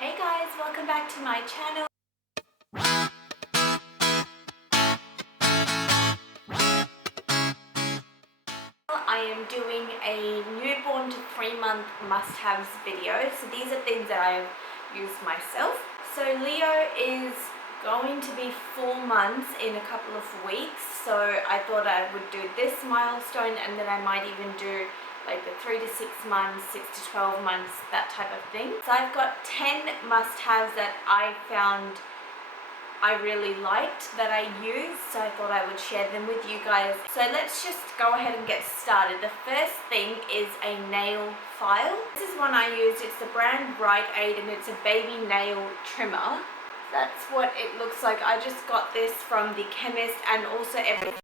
Hey guys, welcome back to my channel. I am doing a newborn to 3-month must-haves video. So these are things that I have used myself. So Leo is going to be 4 months in a couple of weeks. So I thought I would do this milestone, and then I might even do like the 3 to 6 months, 6 to 12 months, that type of thing. So I've got 10 must-haves that I found I really liked that I used, so I thought I would share them with you guys. So let's just go ahead and get started. The first thing is a nail file. This is one I used. It's the brand Rite, and it's a baby nail trimmer. That's what it looks like. I just got this from the chemist, and also everything.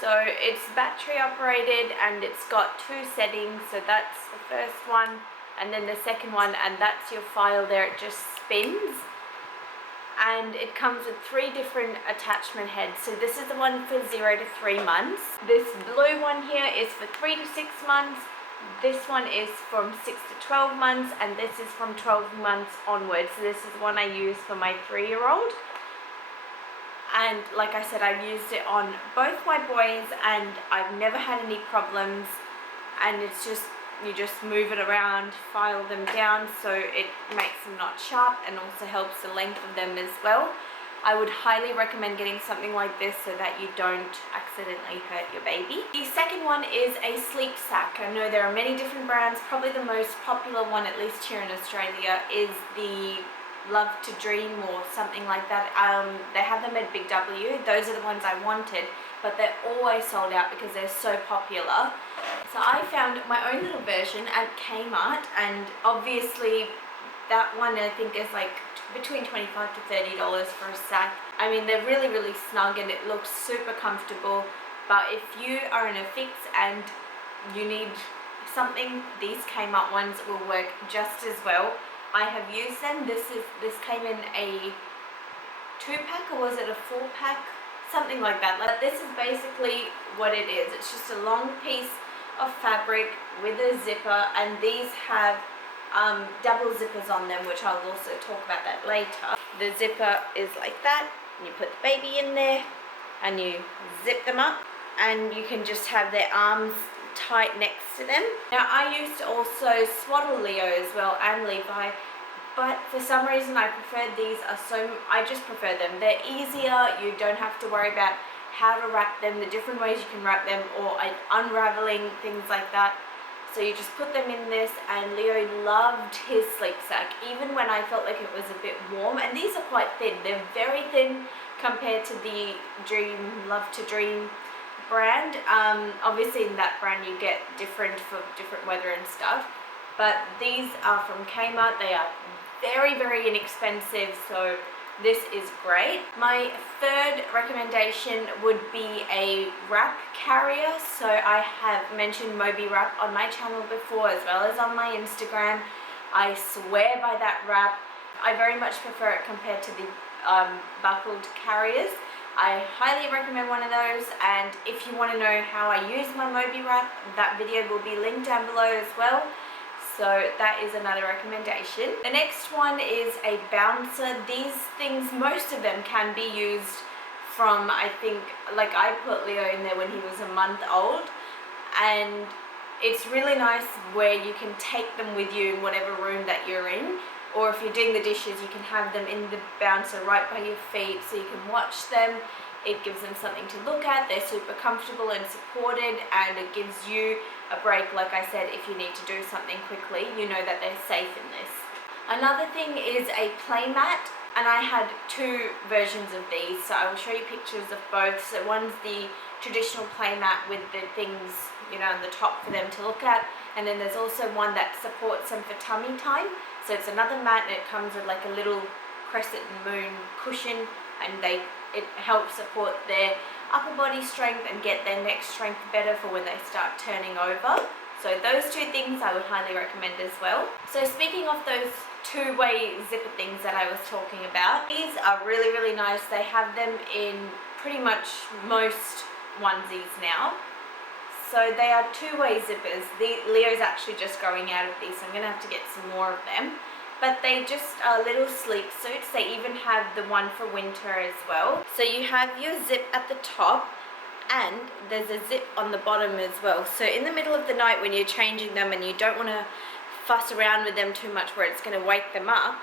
So it's battery operated, and it's got 2 settings. So that's the first one, and then the second one, and that's your file there. It just spins, and it comes with 3 different attachment heads. So this is the one for 0 to 3 months. This blue one here is for 3 to 6 months. This one is from 6 to 12 months, and this is from 12 months onwards. So this is one I use for my 3-year-old. And like I said, I've used it on both my boys, and I've never had any problems. And it's just, you just move it around, file them down, so it makes them not sharp, and also helps the length of them as well. I would highly recommend getting something like this so that you don't accidentally hurt your baby. The second one is a sleep sack. I know there are many different brands. Probably the most popular one, at least here in Australia, is the Love to Dream or something like that. They have them at Big W. Those are the ones I wanted, but they're always sold out because they're so popular. So I found my own little version at KMART, and obviously that one I think is like between $25 to $30 for a sack. I mean, they're really, really snug, and it looks super comfortable. But if you are in a fix and you need something, these KMART ones will work just as well. I have used them. This came in a 2-pack, or was it a 4-pack? Something like that. Like, this is basically what it is. It's just a long piece of fabric with a zipper, and these have double zippers on them, which I'll also talk about that later. The zipper is like that, and you put the baby in there, and you zip them up, and you can just have their arms tight next to them. Now, I used to also swaddle Leo as well, and Levi, but for some reason I preferred these. I just prefer them. They're easier. You don't have to worry about how to wrap them, the different ways you can wrap them, or unraveling, things like that. So you just put them in this, and Leo loved his sleep sack, even when I felt like it was a bit warm. And these are quite thin. They're very thin compared to the Love to Dream brand. Obviously in that brand you get different for different weather and stuff, but these are from KMART. They are very, very inexpensive, so this is great. My third recommendation would be a wrap carrier. So I have mentioned Moby Wrap on my channel before, as well as on my Instagram. I swear by that wrap. I very much prefer it compared to the buckled carriers. I highly recommend one of those, and if you want to know how I use my Moby Wrap, that video will be linked down below as well. So that is another recommendation. The next one is a bouncer. These things, most of them can be used from, I think, like I put Leo in there when he was a month old, and it's really nice where you can take them with you in whatever room that you're in. Or if you're doing the dishes, you can have them in the bouncer right by your feet, so you can watch them. It gives them something to look at. They're super comfortable and supported, and it gives you a break, like I said, if you need to do something quickly, you know that they're safe in this. Another thing is a play mat, and I had 2 versions of these, so I will show you pictures of both. So one's the traditional playmat with the things, you know, on the top for them to look at. And then there's also one that supports them for tummy time. So it's another mat, and it comes with like a little crescent moon cushion, and it helps support their upper body strength and get their neck strength better for when they start turning over. So those two things I would highly recommend as well. So speaking of those two-way zipper things that I was talking about, these are really, really nice. They have them in pretty much most onesies now. So they are two-way zippers. Leo's actually just growing out of these, so I'm going to have to get some more of them. But they just are little sleep suits. They even have the one for winter as well. So you have your zip at the top, and there's a zip on the bottom as well. So in the middle of the night when you're changing them and you don't want to fuss around with them too much where it's going to wake them up,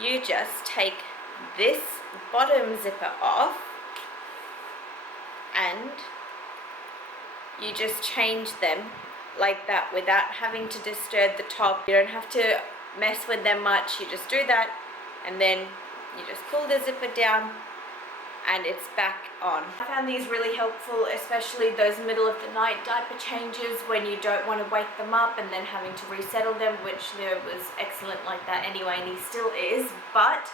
you just take this bottom zipper off and you just change them like that without having to disturb the top. You don't have to mess with them much. You just do that, and then you just pull the zipper down and it's back on. I found these really helpful, especially those middle of the night diaper changes when you don't want to wake them up and then having to resettle them, which Leo was excellent like that anyway, and he still is. But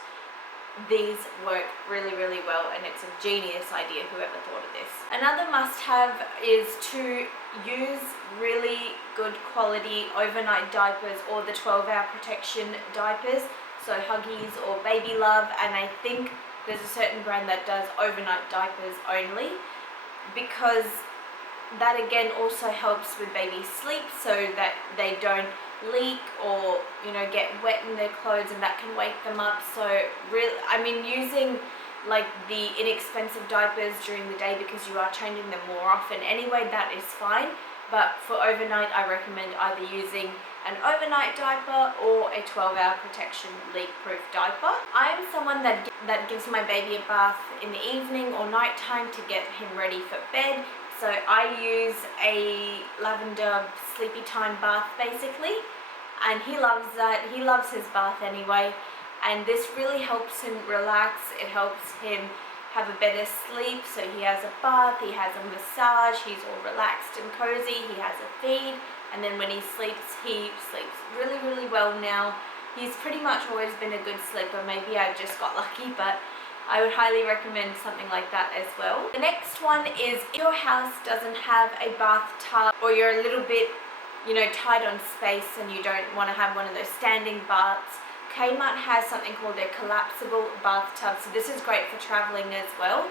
these work really, really well, and it's a genius idea, whoever thought of this. Another must-have is to use really good quality overnight diapers or the 12-hour protection diapers, so Huggies or Baby Love, and I think there's a certain brand that does overnight diapers only, because that again also helps with baby sleep, so that they don't leak or, you know, get wet in their clothes, and that can wake them up. So really, I mean, using like the inexpensive diapers during the day because you are changing them more often anyway, that is fine. But for overnight, I recommend either using an overnight diaper or a 12-hour protection leak-proof diaper. I am someone that gives my baby a bath in the evening or nighttime to get him ready for bed. So I use a lavender sleepy time bath basically, and he loves that. He loves his bath anyway, and this really helps him relax. It helps him have a better sleep. So he has a bath, he has a massage, he's all relaxed and cozy, he has a feed, and then when he sleeps really, really well now. He's pretty much always been a good sleeper. Maybe I just got lucky, but I would highly recommend something like that as well. The next one is, if your house doesn't have a bathtub, or you're a little bit, you know, tight on space and you don't want to have one of those standing baths, KMART has something called a collapsible bathtub. So this is great for traveling as well.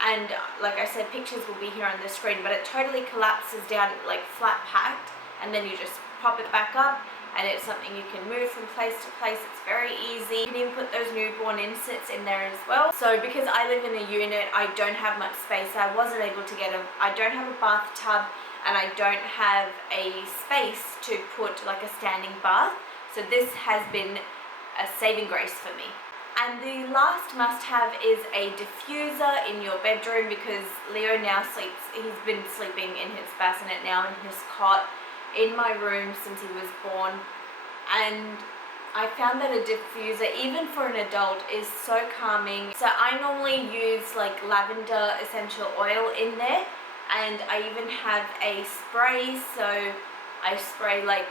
And like I said, pictures will be here on the screen, but it totally collapses down like flat packed, and then you just pop it back up, and it's something you can move from place to place. It's very easy. You can even put those newborn insets in there as well. So because I live in a unit, I don't have much space. I wasn't able to I don't have a bathtub, and I don't have a space to put like a standing bath. So this has been a saving grace for me. And the last must-have is a diffuser in your bedroom, because Leo now sleeps, he's been sleeping in his bassinet now in his cot in my room since he was born, and I found that a diffuser, even for an adult, is so calming. So I normally use like lavender essential oil in there, and I even have a spray, so I spray like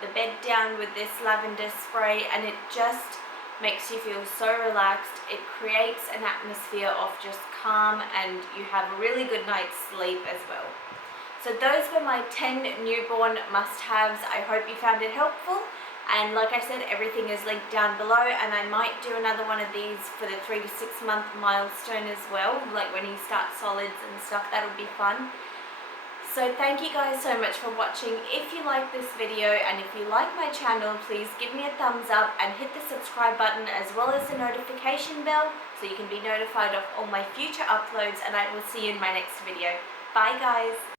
the bed down with this lavender spray, and it just makes you feel so relaxed. It creates an atmosphere of just calm, and you have a really good night's sleep as well. So those were my 10 newborn must-haves. I hope you found it helpful. And like I said, everything is linked down below, and I might do another one of these for the 3 to 6 month milestone as well, like when he starts solids and stuff. That'll be fun. So thank you guys so much for watching. If you like this video and if you like my channel, please give me a thumbs up and hit the subscribe button as well as the notification bell so you can be notified of all my future uploads, and I will see you in my next video. Bye guys!